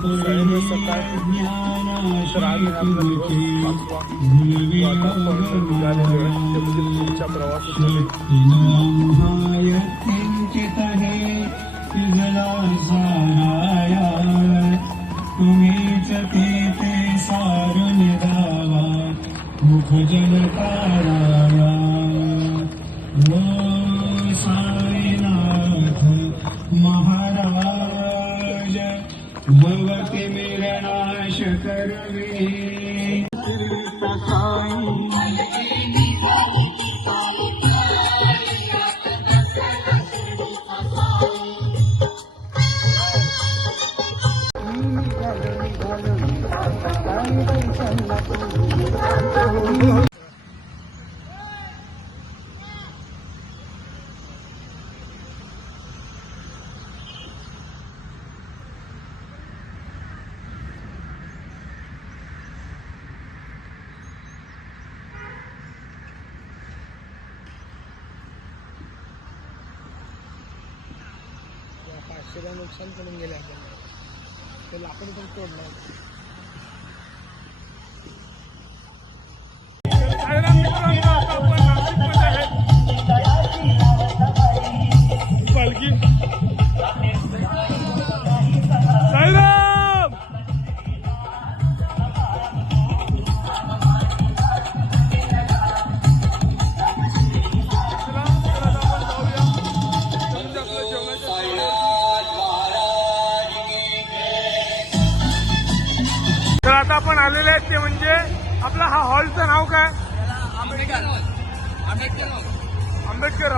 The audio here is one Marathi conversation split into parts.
तुम्ही सकाळ आहे तुम्हीच ते ते सारून गावा मुख जनता भगवती मिरणाश करवी. पाचशेला नुकसान करून गेले आपण त्याला आपण पण तोडणार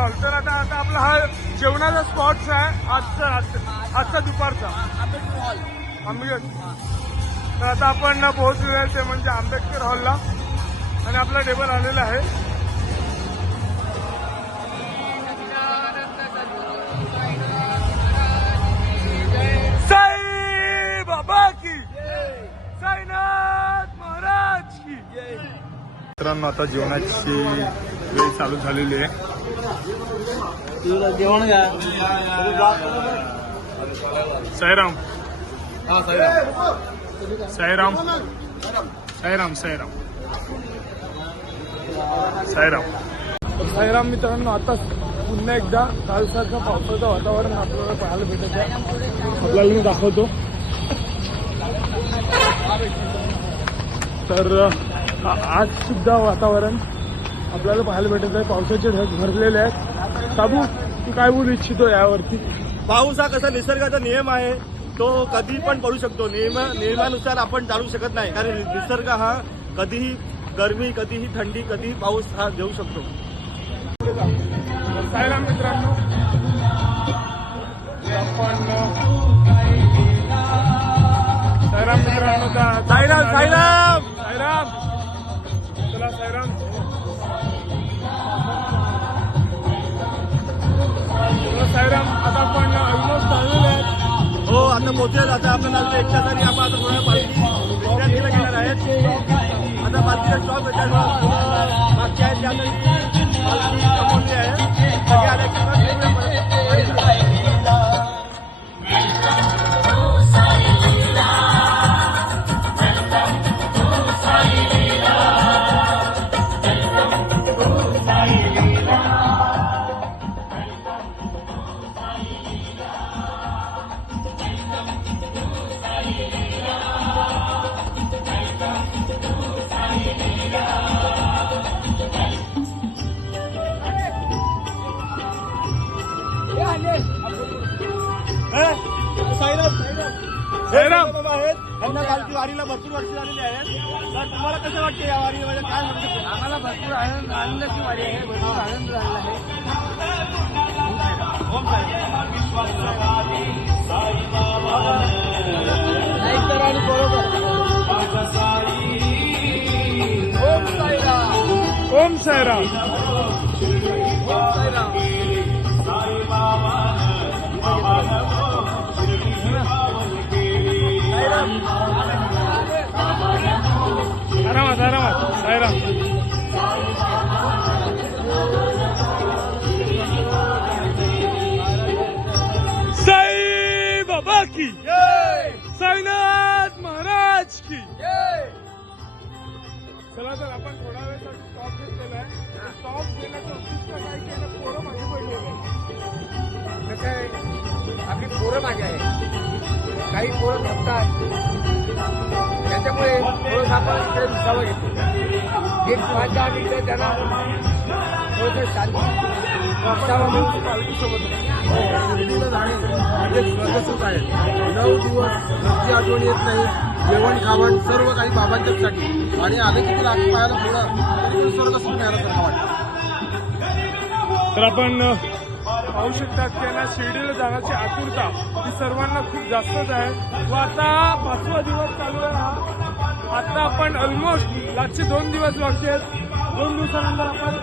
हॉल तर आता आता आपला हा जेवणाचा स्पॉट्स आहे. आजचा आजचा- आजचा दुपारचा. आंबेडकर तर आता आपण पोहोचलेलं ते म्हणजे आंबेडकर हॉलला आणि आपला टेबल आलेला आहे. साई साईनाथ मित्रांनो आता जेवणाची वेळ चालू झालेली आहे. जेवण घ्या साईराम. साईराम. साईराम साईराम. साईराम. साईराम मित्रांनो आता पुन्हा एकदा कालसारखं पावसाचं वातावरण आपल्याला पाहायला भेटत आहे. आपल्याला मी दाखवतो. तर आज सुद्धा वातावरण आपल्याला पाहायला भेटत आहे पावसाचे ढग भरलेले आहेत. साबू तू काय बोलू इच्छितो यावरती? पाऊस हा कसा निसर्गाचा नियम आहे तो कधी पण पडू शकतो. नियम नियमानुसार आपण चालू शकत नाही. कारण निसर्ग हा कधीही गरमी कधीही थंडी कधीही पाऊस हा घेऊ शकतो. साईराम मित्रांनो साईराम मित्रांनो साईराम साईराम! हो आता पोहोचेल आता आपण आज एकच्या तरी आपण आता थोड्या पालखी विद्यार्थीला घेणार आहेत आता पालखीचा स्टॉप येतात मागच्या आहेत त्या तरी पालखी संपवली आहे सगळे आले वारीला भरपूर वर्ष झालेली आहेत. तर तुम्हाला कसं वाटते या वारीमध्ये काय म्हणू शकतो? आम्हाला भरपूर आनंद आनंदाची वारी आहे. भरपूर आनंद झाला आहे. ओम साईराम ओम साईराम. ओम साईराम. आरामात आरामात आराम की. साईनाथ महाराज की. चला तर आपण थोडा वेळ स्टॉप घेतलेला आहे. स्टॉप देण्याचं उद्दिष्ट काय केलं पोरं मागे पडलेलं काय आपली पोरं मागे आहे काही पोरं थांबतात त्याच्यामुळे थोडंसं आपण इकडे विसावं घेतो एक पाच आणि मिनिटं त्यांना थोडंसं शांती म्हणजे आहे. नऊ दिवस घरची आठवण येत नाही. जेवण खावण सर्व काही बाबांच्यासाठी आणि आले की तुला पाहायला थोडं तरी मिळालं वाटतं. तर आपण पाहू शकता की यांना शिर्डीला जाण्याची आतुरता ही सर्वांना खूप जास्तच आहे. व आता पाचवा दिवस चालू आहे हा. आता आपण ऑलमोस्ट लास्टचे दोन दिवस बाकी आहेत. दोन दिवसानंतर आपण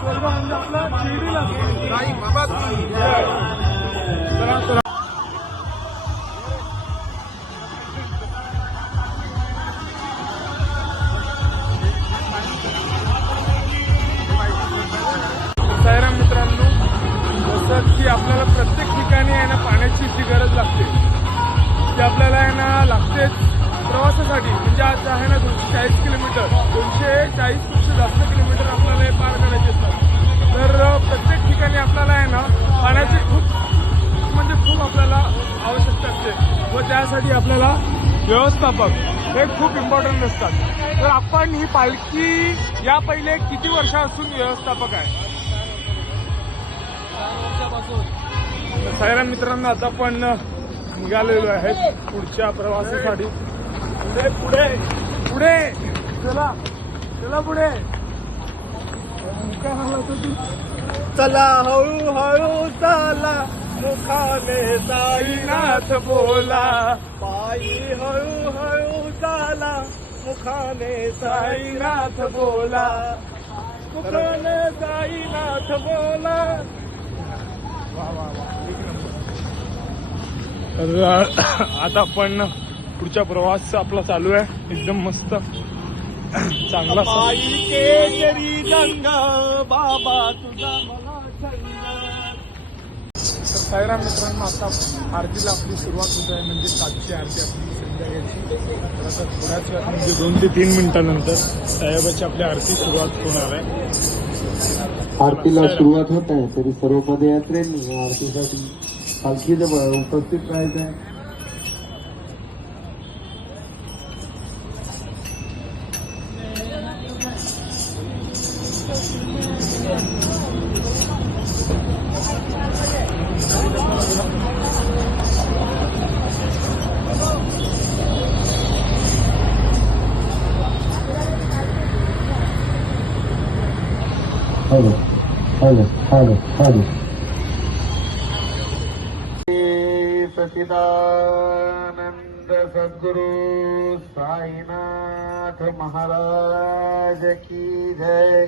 स्वर्ग म्हणजे आपलं शिर्डीला. आपल्याला प्रत्येक ठिकाणी आहे ना पाण्याची जी गरज लागते. की आपल्याला आहे ना लागतेच प्रवासासाठी. म्हणजे आज आहे ना दोनशे चाळीस किलोमीटर. दोनशे चाळीसपेक्षा जास्त किलोमीटर आपल्याला हे पार करायचे असतात. तर प्रत्येक ठिकाणी आपल्याला आहे ना पाण्याची खूप म्हणजे खूप आपल्याला आवश्यकता असते. व त्यासाठी आपल्याला व्यवस्थापक हे खूप इम्पॉर्टंट असतात. तर आपण ही पालखी या पहिले किती वर्षापासून व्यवस्थापक आहे? सगळ्या मित्रांनो आता पण निघालेलो आहे पुढच्या प्रवासासाठी. पुढे पुढे पुढे. चला चला पुढे. काय झालं होतं चला हळूहळू चला. मुखाने साईनाथ बोला. पायी हळूहळू चला. मुखाने साईनाथ बोला. मुखाने साईनाथ बोला. तर आता आपण पुढचा प्रवास आपला चालू आहे. एकदम मस्त. चांगला तर साईराम मित्रांनो आता आरतीला आपली सुरुवात होत आहे. म्हणजे सातची आरती आपली. थोड्याच म्हणजे दोन ते तीन मिनिटानंतर साहेबाची आपली आरती सुरुवात होणार आहे आरतीला सुरुवात होत आहे तरी सर्व पदयात्रेंनी आरतीसाठी पालखीजवळ उपस्थित राहायचं आहे. hello hello hello hello Sachidanand Sadguru Sainath Maharaj की जय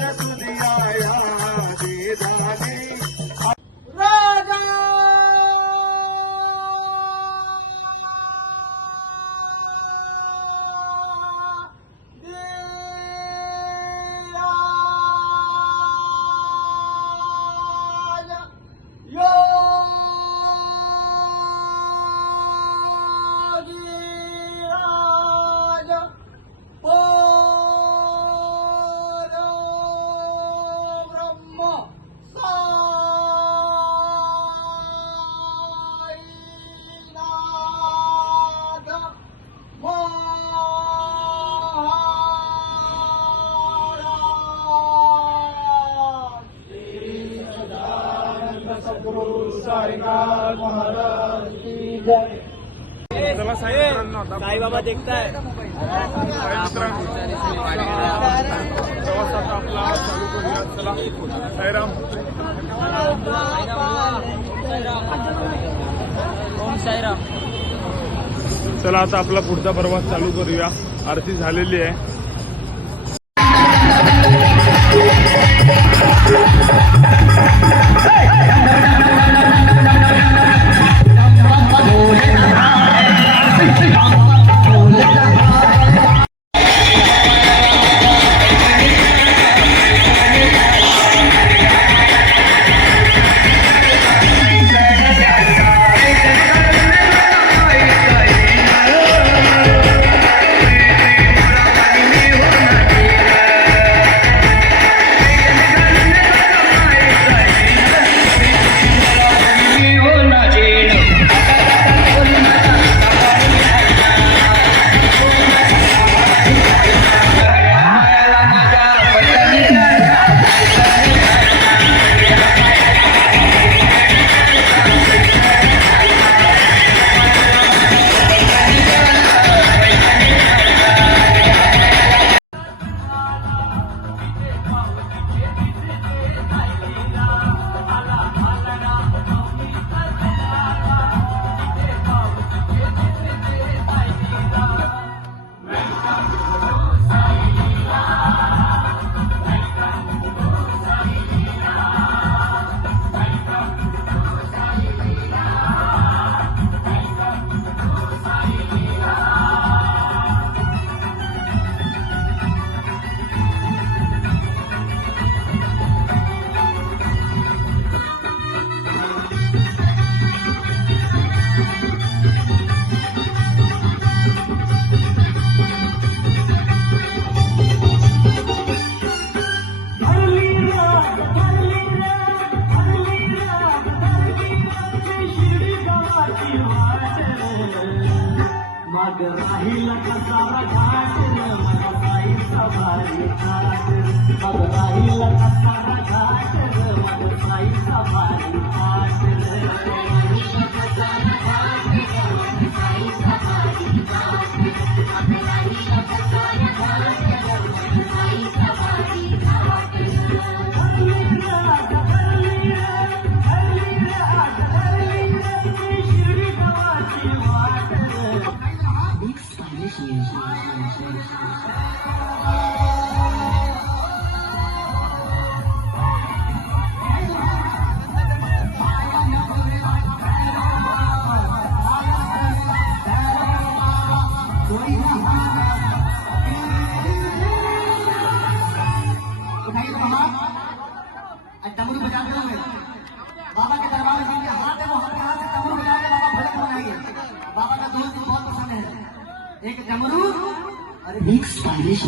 सरस्वती देखता है प्रवासाचा चालू करूया चला साईराम. चला आता आपला पुढचा प्रवास चालू करूया. आरती झालेली आहे.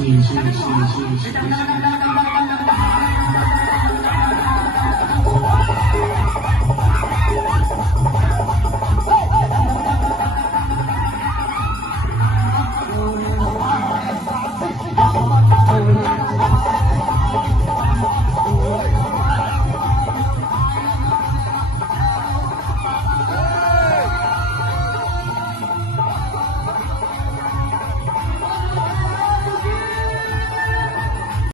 嗯，是，是，是。